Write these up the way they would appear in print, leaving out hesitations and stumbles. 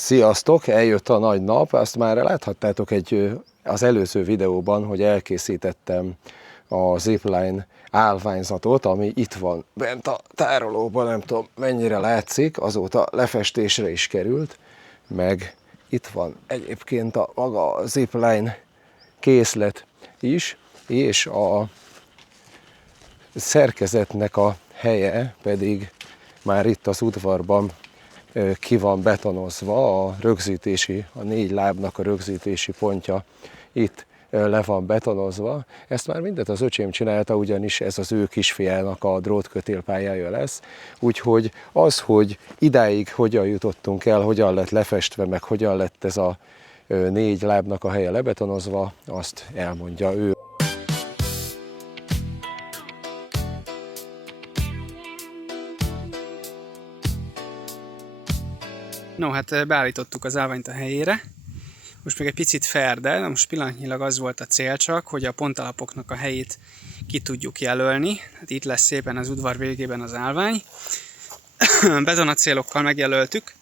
Sziasztok! Eljött a nagy nap, azt már láthattátok az előző videóban, hogy elkészítettem a zipline állványzatot, ami itt van bent a tárolóban, nem tudom mennyire látszik, azóta lefestésre is került, meg itt van egyébként a maga zipline készlet is, és a szerkezetnek a helye pedig már itt az udvarban ki van betonozva, a 4 lábnak a rögzítési pontja itt le van betonozva. Ezt már mindet az öcsém csinálta, ugyanis ez az ő kisfiának a drótkötélpályája lesz. Úgyhogy az, hogy idáig hogyan jutottunk el, hogyan lett lefestve, meg hogyan lett ez a 4 lábnak a helye lebetonozva, azt elmondja ő. No, hát beállítottuk az állványt a helyére. Most még egy picit ferde, de most pillanatnyilag az volt a cél csak, hogy a pontalapoknak a helyét ki tudjuk jelölni. Hát itt lesz szépen az udvar végében az állvány. Betonacélokkal megjelöltük,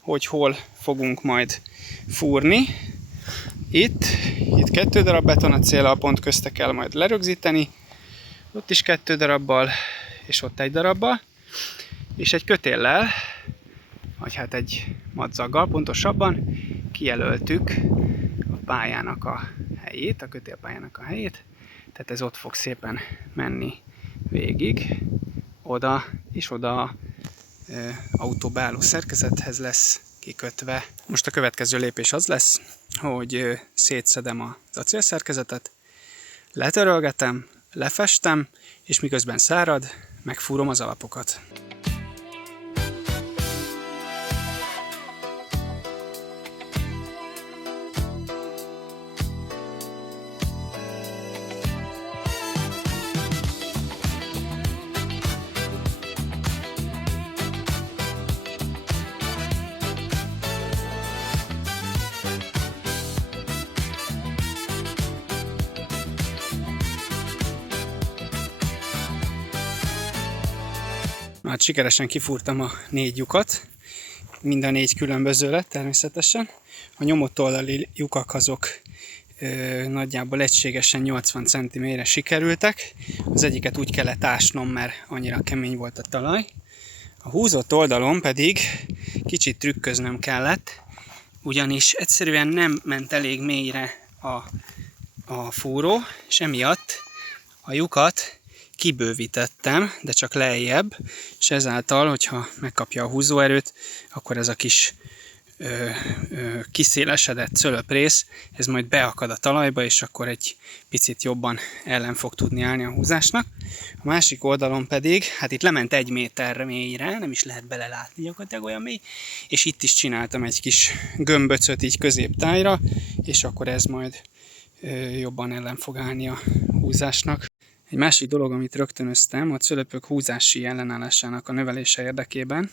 hogy hol fogunk majd fúrni. Itt 2 darab betonacél a pont közte kell majd lerögzíteni. Ott is 2 darabbal, és ott 1 darabbal. És egy kötéllel, vagy hát egy madzaggal pontosabban kijelöltük a pályának a helyét, a kötélpályának a helyét. Tehát ez ott fog szépen menni végig, oda és oda autóbeálló szerkezethez lesz kikötve. Most a következő lépés az lesz, hogy szétszedem az acélszerkezetet, letörölgetem, lefestem, és miközben szárad, megfúrom az alapokat. Hát sikeresen kifúrtam a 4 lyukat, mind a 4 különböző lett természetesen. A nyomott oldali lyukak azok nagyjából egységesen 80 cm-re sikerültek. Az egyiket úgy kellett ásnom, mert annyira kemény volt a talaj. A húzott oldalon pedig kicsit trükköznöm kellett, ugyanis egyszerűen nem ment elég mélyre a fúró, és emiatt a lyukat kibővítettem, de csak lejjebb, és ezáltal, hogyha megkapja a húzóerőt, akkor ez a kis kiszélesedett cölöprész, ez majd beakad a talajba, és akkor egy picit jobban ellen fog tudni állni a húzásnak. A másik oldalon pedig, hát itt lement 1 méterre mélyre, nem is lehet belelátni gyakorlatilag olyan mély, és itt is csináltam egy kis gömböcöt így középtájra, és akkor ez majd jobban ellen fog állni a húzásnak. Egy másik dolog, amit rögtönöztem, a cölöpök húzási ellenállásának a növelése érdekében,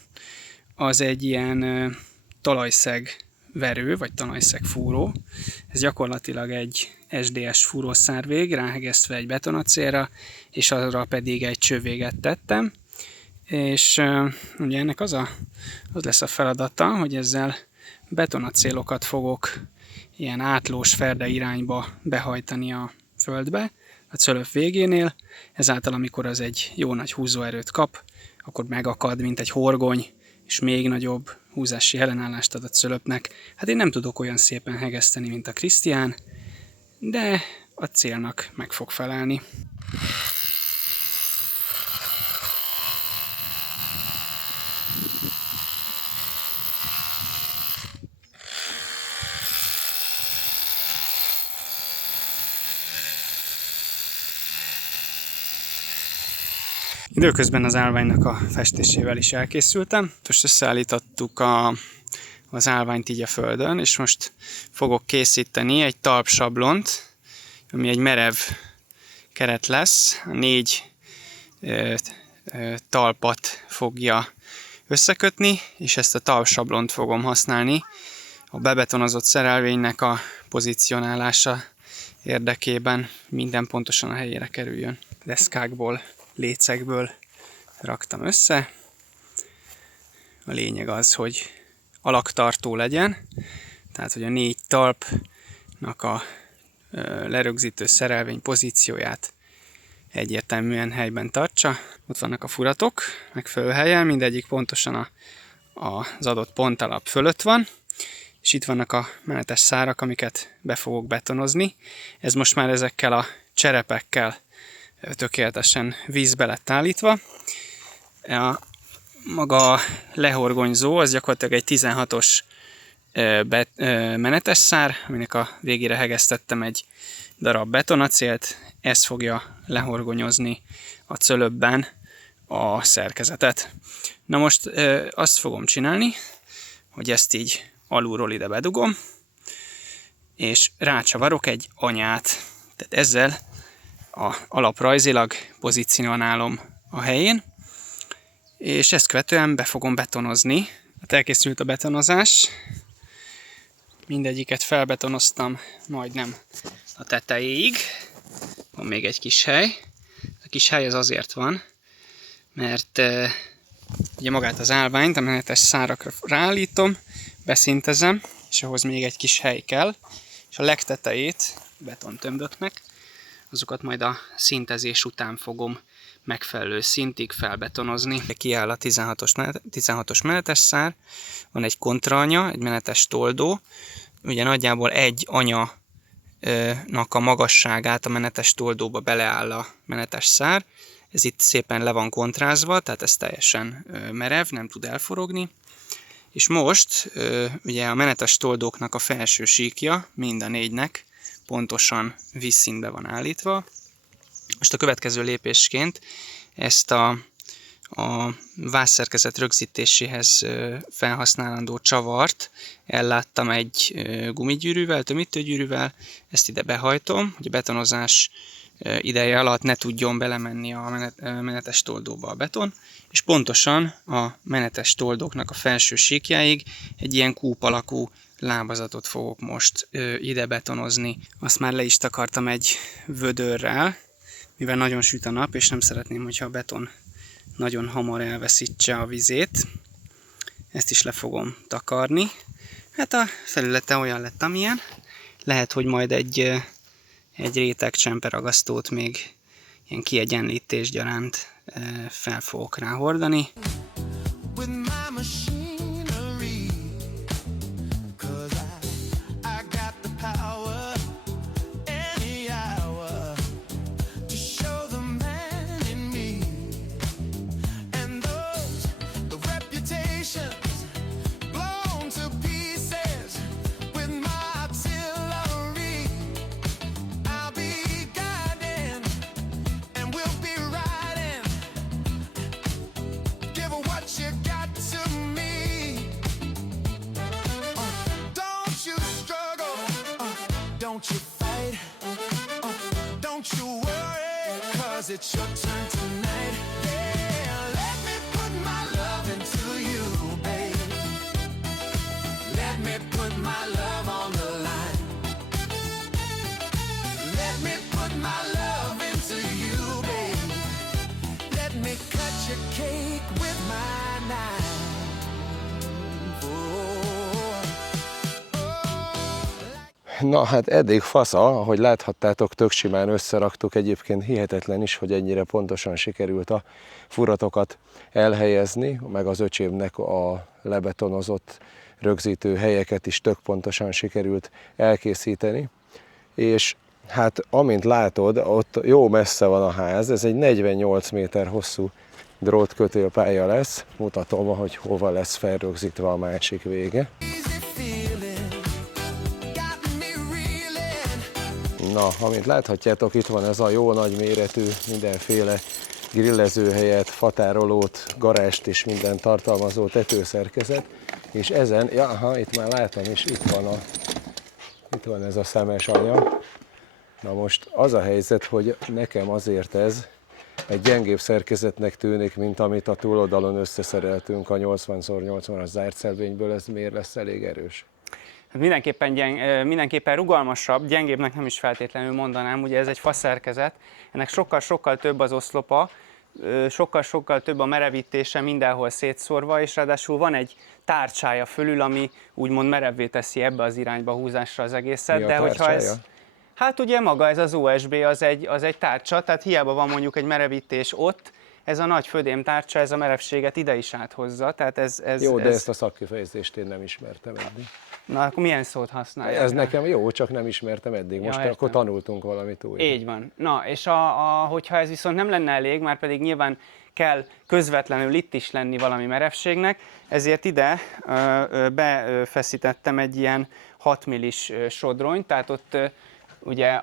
az egy ilyen talajszeg verő, vagy talajszeg fúró. Ez gyakorlatilag egy SDS fúrószárvég, ráhegesztve egy betonacélra, és arra pedig egy csővéget tettem. És ugye ennek az lesz a feladata, hogy ezzel betonacélokat fogok ilyen átlós ferde irányba behajtani a földbe, a cölöp végénél, ezáltal amikor az egy jó nagy húzóerőt kap, akkor megakad, mint egy horgony, és még nagyobb húzási ellenállást ad a cölöpnek. Hát én nem tudok olyan szépen hegeszteni, mint a Krisztián, de a célnak meg fog felelni. Időközben az állványnak a festésével is elkészültem. Most összeállítottuk az állványt így a földön, és most fogok készíteni egy talpsablont, ami egy merev keret lesz. A 4 talpat fogja összekötni, és ezt a talpsablont fogom használni a bebetonozott szerelvénynek a pozícionálása érdekében, minden pontosan a helyére kerüljön. Deszkákból, lécekből raktam össze. A lényeg az, hogy alaktartó legyen, tehát hogy a 4 talpnak a lerögzítő szerelvény pozícióját egyértelműen helyben tartsa. Ott vannak a furatok, megfelelő helyen, mindegyik pontosan az adott pontalap fölött van, és itt vannak a menetes szárak, amiket be fogok betonozni. Ez most már ezekkel a cserepekkel tökéletesen vízbe lett állítva. Maga a lehorgonyzó az gyakorlatilag egy 16-os menetes szár, aminek a végére hegesztettem egy darab betonacélt. Ez fogja lehorgonyozni a cölöpben a szerkezetet. Na most azt fogom csinálni, hogy ezt így alulról ide bedugom, és rácsavarok egy anyát. Tehát ezzel alaprajzilag pozícionálom a helyén, és ezt követően be fogom betonozni. Hát elkészült a betonozás, mindegyiket felbetonoztam majdnem a tetejéig. Van még egy kis hely. A kis hely az azért van, mert ugye magát az állványt a menetes szárakra ráállítom, beszintezem, és ahhoz még egy kis hely kell, és a legtetejét betontömböknek, azokat majd a szintezés után fogom megfelelő szintig felbetonozni. Kiáll a 16-os menetes szár, van egy kontraanya, egy menetes toldó, ugye nagyjából egy anyanak a magasságát a menetes toldóba beleáll a menetes szár. Ez itt szépen le van kontrázva, tehát ez teljesen merev, nem tud elforogni. És most ugye a menetes toldóknak a felső síkja mind a 4-nek pontosan vízszintbe van állítva. Most a következő lépésként ezt a vázszerkezet rögzítéséhez felhasználandó csavart elláttam egy gumigyűrűvel, tömítőgyűrűvel, ezt ide behajtom, hogy a betonozás ideje alatt ne tudjon belemenni a menetes toldóba a beton, és pontosan a menetes toldóknak a felső síkjáig egy ilyen kúp alakú lábazatot fogok most ide betonozni. Azt már le is takartam egy vödörrel, mivel nagyon süt a nap, és nem szeretném, hogyha a beton nagyon hamar elveszítse a vizét. Ezt is le fogom takarni. Hát a felülete olyan lett, amilyen. Lehet, hogy majd egy réteg csemperagasztót még ilyen kiegyenlítés gyaránt fel fogok rá hordani. Don't you fight, don't you worry, 'cause it's your turn tonight. Yeah, let me put my love into you, babe. Let me put my love on the line. Let me put my love into you, babe. Let me cut your cake with my knife. Na hát eddig fasza, ahogy láthattátok, tök simán összeraktuk, egyébként hihetetlen is, hogy ennyire pontosan sikerült a furatokat elhelyezni, meg az öcsémnek a lebetonozott rögzítő helyeket is tök pontosan sikerült elkészíteni. És hát amint látod, ott jó messze van a ház, ez egy 48 méter hosszú drótkötélpálya lesz, mutatom, hogy hova lesz felrögzítve a másik vége. Na, amint láthatjátok, itt van ez a jó nagy méretű, mindenféle grillezőhelyet, fatárolót, garást és minden tartalmazó tetőszerkezet, és ezen, itt már látom is, itt van ez a szemes anyag. Na most az a helyzet, hogy nekem azért ez egy gyengébb szerkezetnek tűnik, mint amit a túloldalon összeszereltünk a 80x80-as zárt szelvényből, ez miért lesz elég erős? Mindenképpen rugalmasabb, gyengébbnek nem is feltétlenül mondanám, ugye ez egy faszerkezet, ennek sokkal-sokkal több az oszlopa, sokkal-sokkal több a merevítése, mindenhol szétszórva, és ráadásul van egy tárcsája fölül, ami úgymond merevvé teszi ebbe az irányba húzásra az egészet. Mi a de hogyha tárcsája? hát ugye maga ez az OSB, az egy tárcsa, tehát hiába van mondjuk egy merevítés ott, ez a nagy födémtárcsa, ez a merevséget ide is áthozza. Tehát Jó, de ezt a szakkifejezést én nem ismertem eddig. Na, akkor milyen szót használja? Ez nekem jó, csak nem ismertem eddig. Most értem. akkor tanultunk valamit újra. Így van. Na, és hogyha ez viszont nem lenne elég, már pedig nyilván kell közvetlenül itt is lenni valami merevségnek, ezért ide befeszítettem egy ilyen 6 millis sodronyt, tehát ott ugye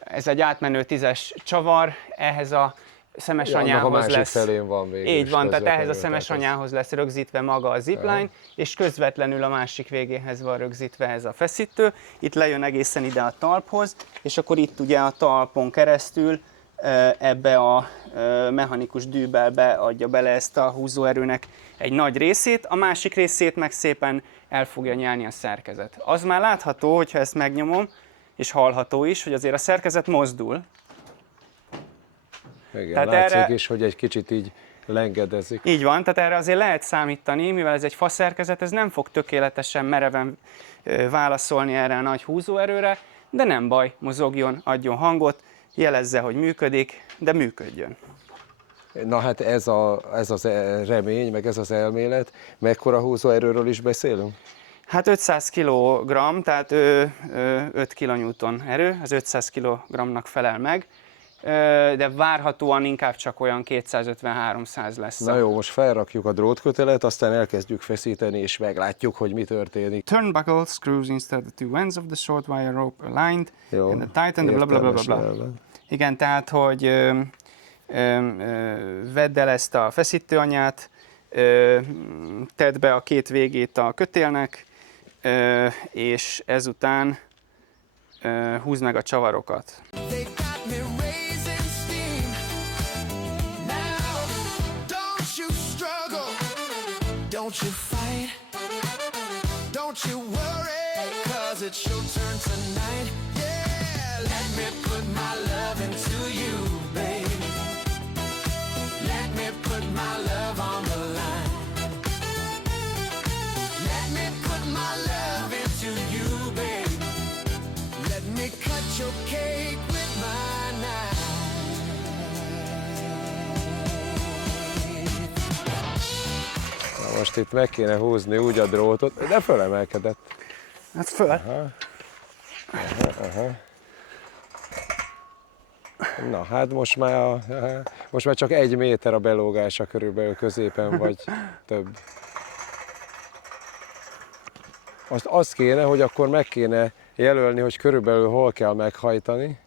ez egy átmenő 10-es csavar, ehhez a szemes anyához a másik lesz. felén van végül. Így van, tehát ehhez a közvetlenül, szemes tehát anyához lesz rögzítve maga a zipline, és közvetlenül a másik végéhez van rögzítve ez a feszítő. Itt lejön egészen ide a talphoz, és akkor itt ugye a talpon keresztül ebbe a mechanikus dűbel beadja bele ezt a húzóerőnek egy nagy részét, a másik részét meg szépen el fogja nyelni a szerkezet. Az már látható, hogyha ezt megnyomom, és hallható is, hogy azért a szerkezet mozdul. Igen, Tehát látszik erre- is, hogy egy kicsit így lengedezik. Így van, tehát erre azért lehet számítani, mivel ez egy faszerkezet, ez nem fog tökéletesen mereven válaszolni erre a nagy húzóerőre, de nem baj, mozogjon, adjon hangot, jelezze, hogy működik, de működjön. Na hát ez az remény, meg ez az elmélet. Mekkora húzóerőről is beszélünk? Hát 500 kg, tehát 5 kN erő, az 500 kg-nak felel meg, de várhatóan inkább csak olyan 250-300 lesz. Na jó, most felrakjuk a drótkötelet, aztán elkezdjük feszíteni, és meglátjuk, hogy mi történik. Turnbuckle screws inside the two ends of the short wire rope aligned, Jó, and the tighten the bla bla bla bla bla. értelmes nyelven. Igen, tehát, hogy vedd el ezt a feszítőanyát, tedd be a két végét a kötélnek, és ezután húzd meg a csavarokat. They got me raising steam. Now, don't you struggle, don't you fight, don't you worry, 'cause it's your turn tonight. Yeah, let me put my love into you, babe. Let me put my love on the line. Let me put my love into you, babe. Let me cut your cake with my knife. Na most itt meg kéne húzni úgy a drótot, de fölemelkedett. Hát föl. Na hát most már csak 1 méter a belógása körülbelül középen, vagy több. Azt kéne, hogy akkor meg kéne jelölni, hogy körülbelül hol kell meghajtani,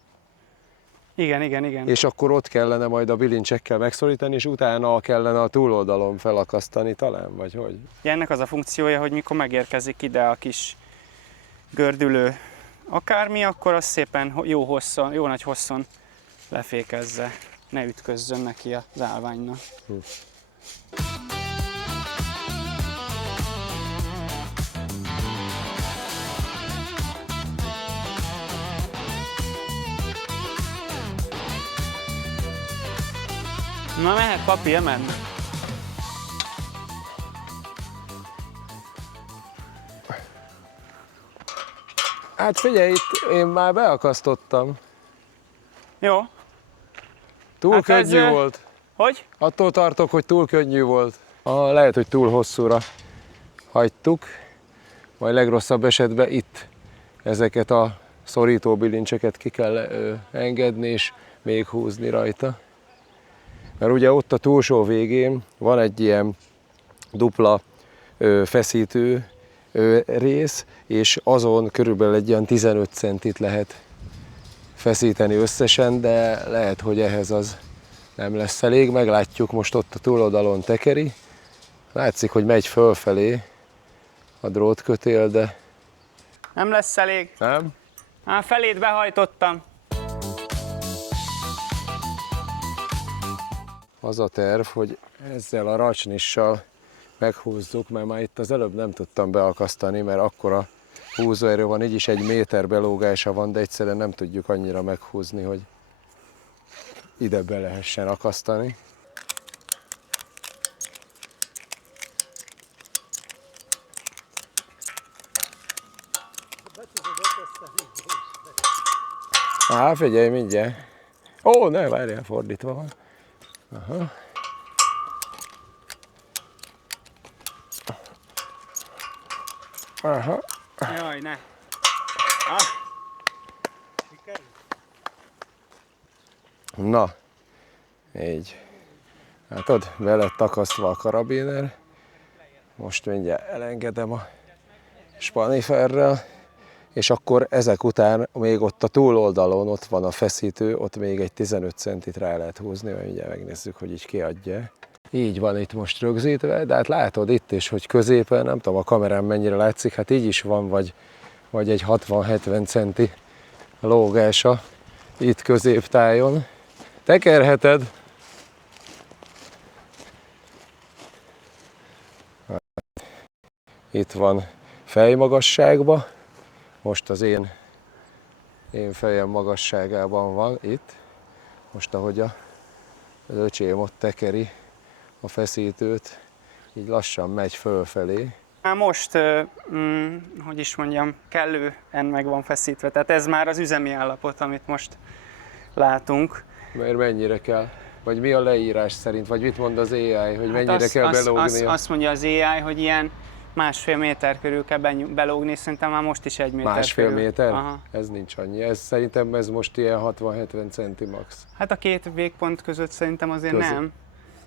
Igen. és akkor ott kellene majd a bilincsekkel megszorítani, és utána kellene a túloldalon felakasztani talán, vagy hogy? Ja, ennek az a funkciója, hogy mikor megérkezik ide a kis gördülő akármi, akkor az szépen jó nagy hosszon lefékezze, ne ütközzön neki az állványnak. Na mehet, papi, emeld. Hát figyelj, itt én már beakasztottam. Jó. Túl Hát ez, könnyű volt. Hogy? Attól tartok, hogy túl könnyű volt. Lehet, hogy túl hosszúra hagytuk. Majd legrosszabb esetben itt ezeket a szorító bilincseket ki kell engedni, és még húzni rajta. Mert ugye ott a túlsó végén van egy ilyen dupla feszítő rész, és azon körülbelül egy ilyen 15 centit lehet feszíteni összesen, de lehet, hogy ehhez az nem lesz elég. Meglátjuk, most ott a túloldalon tekeri. Látszik, hogy megy fölfelé a drótkötél, de Nem lesz elég. nem. Már felét behajtottam. Az a terv, hogy ezzel a racsnissal meghúzzuk, mert már itt az előbb nem tudtam beakasztani, mert akkora húzóerő van, így is 1 méter belógása van, de egyszerűen nem tudjuk annyira meghúzni, hogy ide be lehessen akasztani. Figyelj, mindjárt. Ó, ne, várjál, fordítva van. Aha. Aha. Jaj, ne. Na, így. Látod, be lett akasztva a karabiner. Most mindjárt elengedem a spaniferrel. És akkor ezek után még ott a túloldalon ott van a feszítő, ott még egy 15 centit rá lehet húzni, majd mindjárt megnézzük, hogy így kiadja. Így van itt most rögzítve, de hát látod itt is, hogy középen, nem tudom a kamerán mennyire látszik, hát így is van, vagy egy 60-70 centi lógása itt középtájon. Tekerheted. Itt van fejmagasságban. Most az én fejem magasságában van itt. Most ahogy az öcsém ott tekeri a feszítőt, így lassan megy fölfelé. Már most, hogy is mondjam, kellően meg van feszítve. Tehát ez már az üzemi állapot, amit most látunk. Mert mennyire kell? Vagy mi a leírás szerint? Vagy mit mond az AI, hogy mennyire kell belógnia? Azt mondja az AI, hogy ilyen 1,5 méter körül kell belógni, szerintem már most is 1 méter 1,5 körül. méter? Aha. Ez nincs annyi. Szerintem ez most ilyen 60-70 centi max. Hát a két végpont között szerintem azért nem.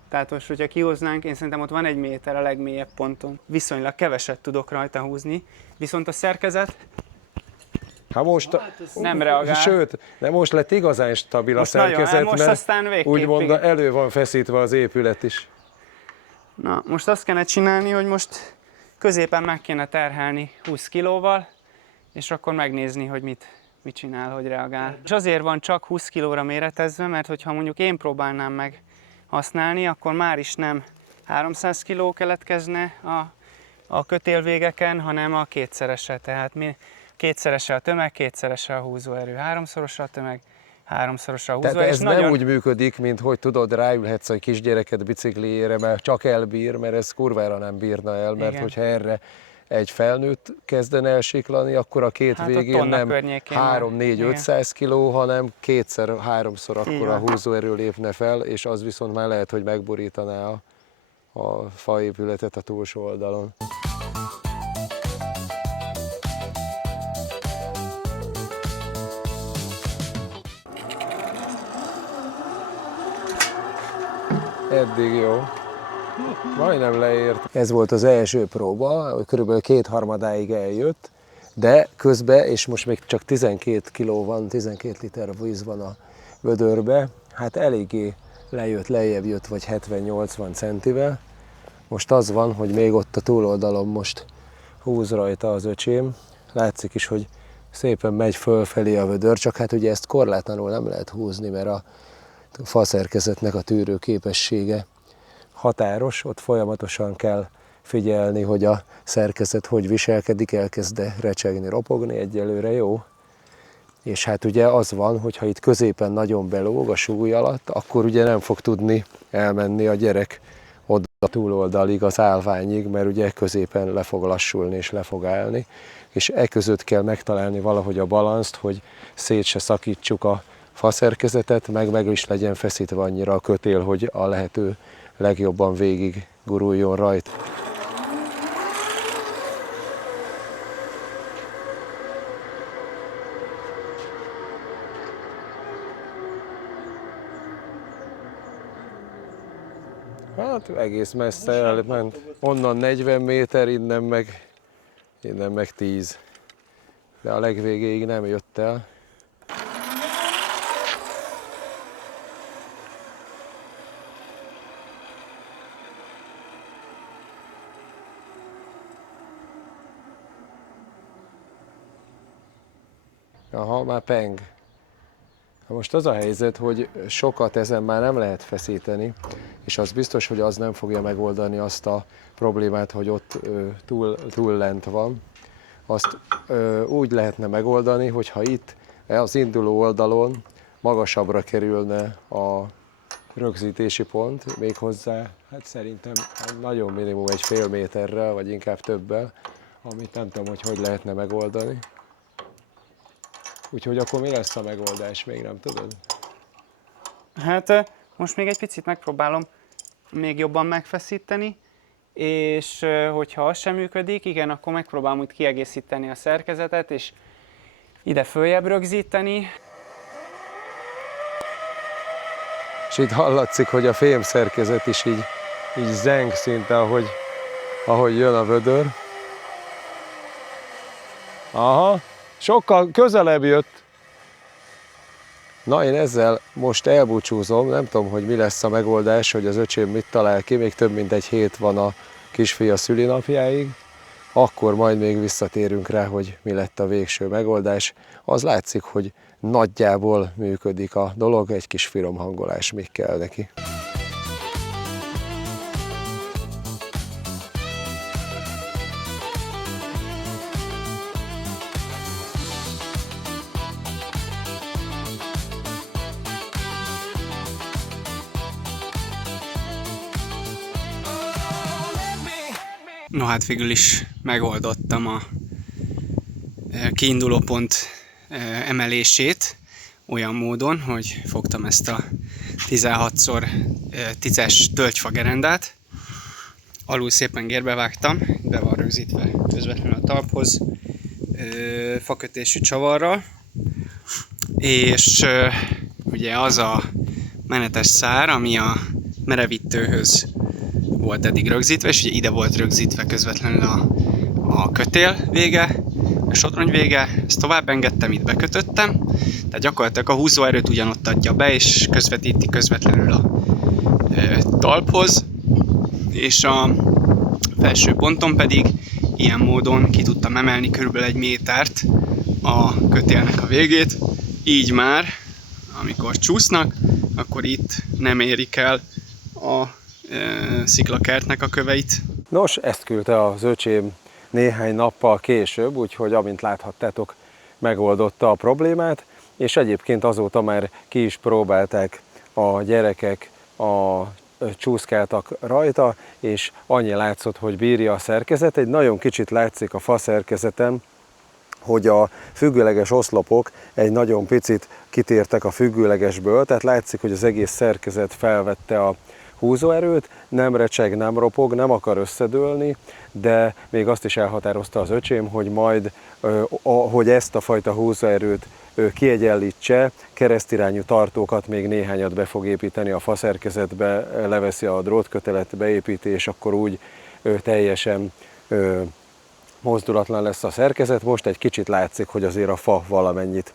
Tehát most, hogyha kihoznánk, én szerintem ott van 1 méter a legmélyebb ponton. Viszonylag keveset tudok rajta húzni, viszont a szerkezet Hát most nem reagál. Sőt, de most lett igazán stabil most a szerkezet, most mert aztán végképp, úgymond igen. elő van feszítve az épület is. Na, most azt kellene csinálni, hogy most középen meg kéne terhelni 20 kilóval, és akkor megnézni, hogy mit csinál, hogy reagál. És azért van csak 20 kilóra méretezve, mert hogyha mondjuk én próbálnám meg használni, akkor már is nem 300 kiló keletkezne a kötélvégeken, hanem a kétszerese. Tehát kétszerese a tömeg, kétszerese a húzóerő, háromszorosa a tömeg, háromszorosa a húzóerő. Tehát ez nem úgy működik, mint hogy tudod, ráülhetsz a kisgyereket bicikliére, mert csak elbír, mert ez kurvára nem bírna el, mert Igen. hogyha erre egy felnőtt kezdene elsiklani, akkor a két Hát végén nem környékén 3-4-500 kiló, hanem kétszer-háromszor Így akkora van. húzóerő lépne fel, és az viszont már lehet, hogy megborítaná a faépületet a túlsó oldalon. Eddig jó. Majdnem leért. Ez volt az első próba, körülbelül 2/3 eljött, de közben, és most még csak 12 kiló van, 12 liter víz van a vödörbe, hát eléggé lejjebb jött, vagy 70-80 centivel. Most az van, hogy még ott a túloldalon most húz rajta az öcsém. Látszik is, hogy szépen megy fölfelé a vödör, csak hát ugye ezt korlátlanul nem lehet húzni, mert a faszerkezetnek a tűrő képessége határos, ott folyamatosan kell figyelni, hogy a szerkezet hogy viselkedik, elkezd recsegni, ropogni, egyelőre jó. És hát ugye az van, hogy ha itt középen nagyon belóg a súly alatt, akkor ugye nem fog tudni elmenni a gyerek oda túloldalig, az állványig, mert ugye középen le fog lassulni és le fog állni. És e között kell megtalálni valahogy a balanszt, hogy szét se szakítsuk a faszerkezetet, meg is legyen feszítve annyira a kötél, hogy a lehető legjobban végig guruljon rajta. Hát egész messze elment. Onnan 40 méter, innen meg 10. De a legvégéig nem jött el. Aha, már peng. Most az a helyzet, hogy sokat ezen már nem lehet feszíteni, és az biztos, hogy az nem fogja megoldani azt a problémát, hogy ott túl lent van. Azt úgy lehetne megoldani, hogyha itt az induló oldalon magasabbra kerülne a rögzítési pont, méghozzá, hát szerintem nagyon minimum egy fél méterrel, vagy inkább többel, amit nem tudom, hogy lehetne megoldani. Úgyhogy akkor mi lesz a megoldás, még nem tudod? Hát most még egy picit megpróbálom még jobban megfeszíteni, és hogyha az sem működik, igen, akkor megpróbálom úgy kiegészíteni a szerkezetet, és ide följebb rögzíteni. És itt hallatszik, hogy a fém szerkezet is így zeng szinte, ahogy jön a vödör. Aha, sokkal közelebb jött. Na, én ezzel most elbúcsúzom, nem tudom, hogy mi lesz a megoldás, hogy az öcsém mit talál ki, még több mint egy hét van a kisfia szülinapjáig, akkor majd még visszatérünk rá, hogy mi lett a végső megoldás. Az látszik, hogy nagyjából működik a dolog, egy kis finom hangolás még kell neki. No hát végül is megoldottam a kiindulópont emelését olyan módon, hogy fogtam ezt a 16x10-es tölgyfagerendát, alul szépen gérbevágtam, be van rögzítve közvetlenül a talphoz fakötésű csavarral, és ugye az a menetes szár, ami a merevítőhöz volt eddig rögzítve, és ugye ide volt rögzítve közvetlenül a kötél vége, a sodrony vége, ezt tovább engedtem, itt bekötöttem, tehát gyakorlatilag a húzóerőt ugyanott adja be, és közvetíti közvetlenül a talphoz, és a felső ponton pedig ilyen módon ki tudtam emelni körülbelül 1 métert a kötélnek a végét, így már, amikor csúsznak, akkor itt nem érik el a sziklakertnek a köveit. Nos, ezt küldte az öcsém néhány nappal később, úgyhogy amint láthattátok, megoldotta a problémát, és egyébként azóta már ki is próbálták a gyerekek, csúszkáltak rajta, és annyi látszott, hogy bírja a szerkezet. Egy nagyon kicsit látszik a fa szerkezetem, hogy a függőleges oszlopok egy nagyon picit kitértek a függőlegesből, tehát látszik, hogy az egész szerkezet felvette a húzóerőt, nem recseg, nem ropog, nem akar összedőlni, de még azt is elhatározta az öcsém, hogy majd, hogy ezt a fajta húzóerőt kiegyenlítse, keresztirányú tartókat még néhányat be fog építeni a faszerkezetbe, leveszi a drótkötelet, beépíti, és akkor úgy teljesen mozdulatlan lesz a szerkezet. Most egy kicsit látszik, hogy azért a fa valamennyit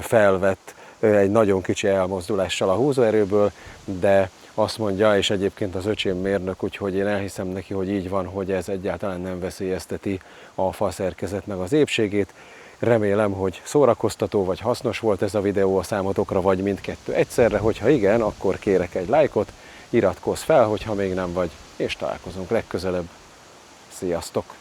felvett egy nagyon kicsi elmozdulással a húzóerőből, de azt mondja, és egyébként az öcsém mérnök, úgyhogy én elhiszem neki, hogy így van, hogy ez egyáltalán nem veszélyezteti a fa szerkezet meg az épségét. Remélem, hogy szórakoztató vagy hasznos volt ez a videó a számotokra, vagy mindkettő egyszerre. Hogyha igen, akkor kérek egy lájkot, iratkozz fel, hogyha még nem vagy, és találkozunk legközelebb. Sziasztok!